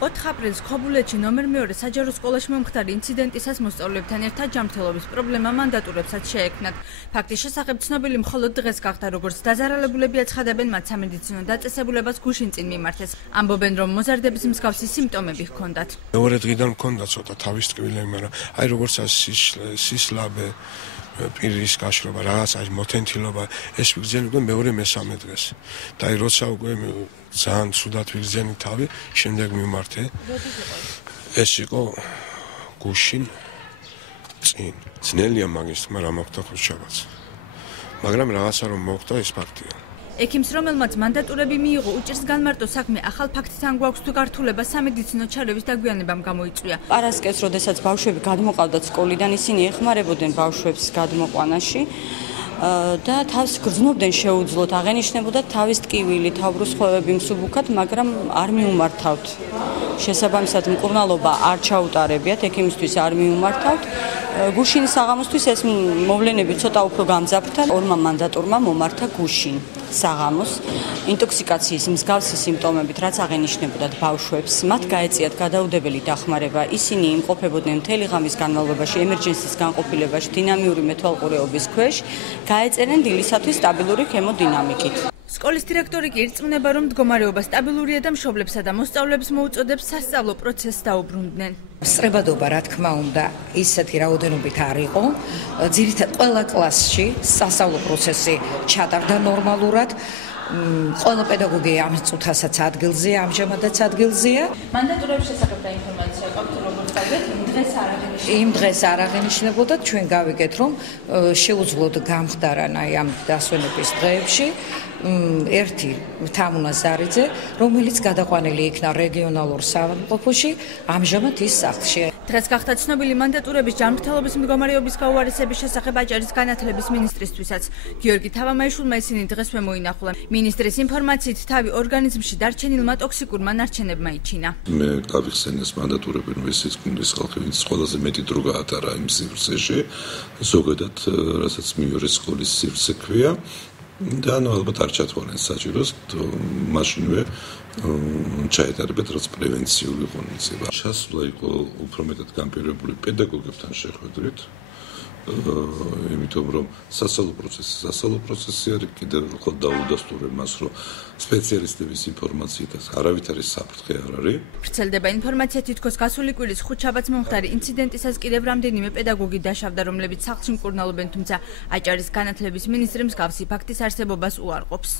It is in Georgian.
4 აპრილს ქობულეთში ნომერ მეორე საჯარო სკოლაში მომხდარი ინციდენტისას მოსწავლეებთან ერთად ჯანმრთელობის პრობლემა მანდატურებსაც შეექმნათ. ფაქტის შესახებ ცნობილი მხოლოდ დღეს გახდა, როგორც დაზარალებულები აცხადებენ, მათ სამედიცინო დაწესებულებას გუშინ წინ მიმართეს. ამბობენ, რომ მოზარდების მსგავსი სიმპტომები ჰქონდათ. მეორე დღიდან მქონდა ცოტა თავის ტკბილები, მაგრამ აი როგორც სისლაბე, პირის გაშრობა, რაღაც აი მოთენთილობა, ეს ვიგზენი უკვე მეორე მესამე დღეს. და აი როცა უკვე ძალიან ცუდად ვიგზენი თავი, შემდეგ მიმართე. ეს იყო გუშინ წინ. ძნელია მაგის, მაგრამ მოხდა ხუთშაბათს. მაგრამ რაღაცა რომ მოხდა ეს ფაქტია. ექიმს, რომელმაც მანდატურები მიიღო, უჭირს განმარტო საქმე ახალ ფაქტთან გვაქვს თუ გართულება სამედიცინო ჩარევის დაგვიანებამ გამოიწვია. პარასკევს, როდესაც ბავშვები გადმოყავდათ სკოლიდან, ისინი ეხმარებოდნენ ბავშვებს გადმოყვანაში და თავს გრძნობდნენ შეუძლოთ, აღენიშნებოდა თავის ტკივილი, თავბრუსხვევები მსუბუქად, მაგრამ არ მიუმართავთ. შესაბამისად, მკურნალობა არ ჩაუტარებიათ, ექიმისთვის არ მიუმართავთ. გუშინ საღამოსთვის ეს მოვლენები ცოტა უფრო გამძაფრდა. ორმა მანდატურმა მომართა გუშინ საღამოს ინტოქსიკაციის მსგავსი სიმპტომებით, რაც აღენიშნებოდათ ბავშვებს, მათ გაეწიათ გადაუდებელი დახმარება. ისინი იმყოფებოდნენ მთელი ღამის განმავლობაში ემერჯენსის განყოფილებაში დინამიური მეთვალყურეობის ქვეშ, გაეწერენ დილისათვის სტაბილური ჰემოდინამიკით. სკოლის დირექტორი კი ირწმუნება, რომ მდგომარეობა სტაბილურია და მშობლებსა და მოსწავლეებს მოუწოდებს სასწავლო პროცესს დაუბრუნდნენ. სწრებადობა, რა თქმა უნდა, ისეთი რაოდენობით არ იყო. ძირითადად ყველა კლასში სასწავლო პროცესი ჩატარდა ნორმალურად. ყველა პედაგოგი ამ წუთასაც ადგილზეა, ამჟამადაც ადგილზეა. მანდატურების შესახებ და ინფორმაცია გაქვთ, როგორც გავიგეთ, იმ დღეს არ აღენიშნებოდა, ჩვენ გავიგეთ, რომ შეუძლოდ გამხდარა აი ამ დასვენების დღეებში ერთი თამუნა ზარიძე, რომელიც გადაყვანილი იქნა რეგიონალურ საავადმყოფოში, ამჟამად ის სახლში. დღეს გახდა ცნობილი მანდატურების ჯანმრთელობის მდგომარეობის გაუარესების შესახებ აჭარის განათლების მინისტრისთვისაც. გიორგი თავამაიშვილმა ისინი დღესვე მოინახულა. მინისტრის ინფორმაციით, თავი ორგანიზმში დარჩენილმა ტოქსიკურმა ნარჩენებმა იჩინა. მე გავიხსენეს მანდატურები, რომ ესეც გუნდის ხალხი, ვინც ყველაზე მეტი დრო გაატარა იმ სივრცეში, ზოგადად, რასაც მეორე სკოლის სივრცე ქვია. და ალბათ არ ჩათვალენ საჭიროს, მაშინვე ჩაეტარებათ რაც პრევენციული ღონისძიება. ჩასვლა იყო უფრო მეტად განპირობებული პედაგოგებთან შეხვედრით, იმიტომ რომ სასწავლო პროცესი არის კიდევ ხო დაუდასტურებ მას, რომ სპეციალისტების ინფორმაციითაც არავითარი საფრთხე არ არის. ვრცელდება ინფორმაცია, თითქოს გასული კვირის ხუთშაბათს მომხდარი ინციდენტისას კიდევ რამდენიმე პედაგოგი დაშავდა, რომლებიც სახლში მკურნალობენ, თუმცა აჭარის განათლების მინისტრი მსგავსი ფაქტის არსებობას უარყოფს.